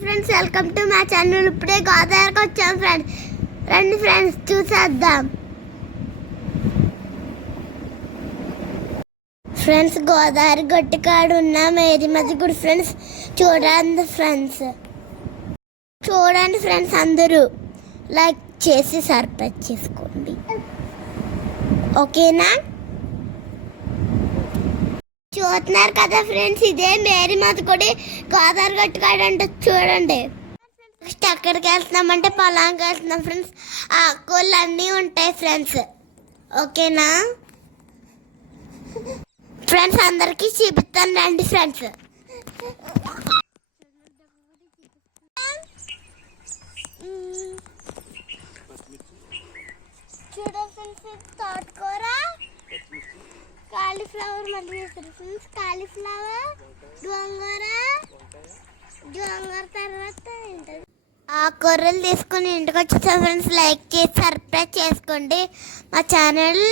Friends welcome to మా channel ఇప్పుడే గోదావరికి వచ్చాం ఫ్రెండ్స్ రండి ఫ్రెండ్స్ చూసేద్దాం. ఫ్రెండ్స్ గోదావరి గట్టుకాడు ఉన్నాం. మేరీ మధ్య గుడి ఫ్రెండ్స్ చూడండి ఫ్రెండ్స్ చూడండి ఫ్రెండ్స్ అందరూ. లైక్ చేసి సర్ప్రైజ్ చేసుకోండి. ఓకేనా? పోతున్నారు కదా ఫ్రెండ్స్. ఇదే మేరీ మాత గుడి. గోదావరి గట్టుకాడు అంటే చూడండి. నెక్స్ట్ ఎక్కడికి వెళ్తున్నామంటే పొలానికి వెళ్తున్నాం ఫ్రెండ్స్. ఆ కోళ్ళు అన్నీ ఉంటాయి ఫ్రెండ్స్. ఓకేనా? ఫ్రెండ్స్ అందరికీ చూపిస్తాను రండి ఫ్రెండ్స్. చూడ ఫ్రెండ్స్ తోటకూర. కాలీఫ్లవర్ మళ్ళీ వేస్తారు ఫ్రెండ్స్. కాలీఫ్లవర్ గోంగూర గోంగూర తర్వాత ఏంటది? ఆ కూరలు తీసుకొని ఇంటికి వచ్చేసా ఫ్రెండ్స్. లైక్ చేసి సర్ప్రైజ్ చేసుకోండి. మా ఛానల్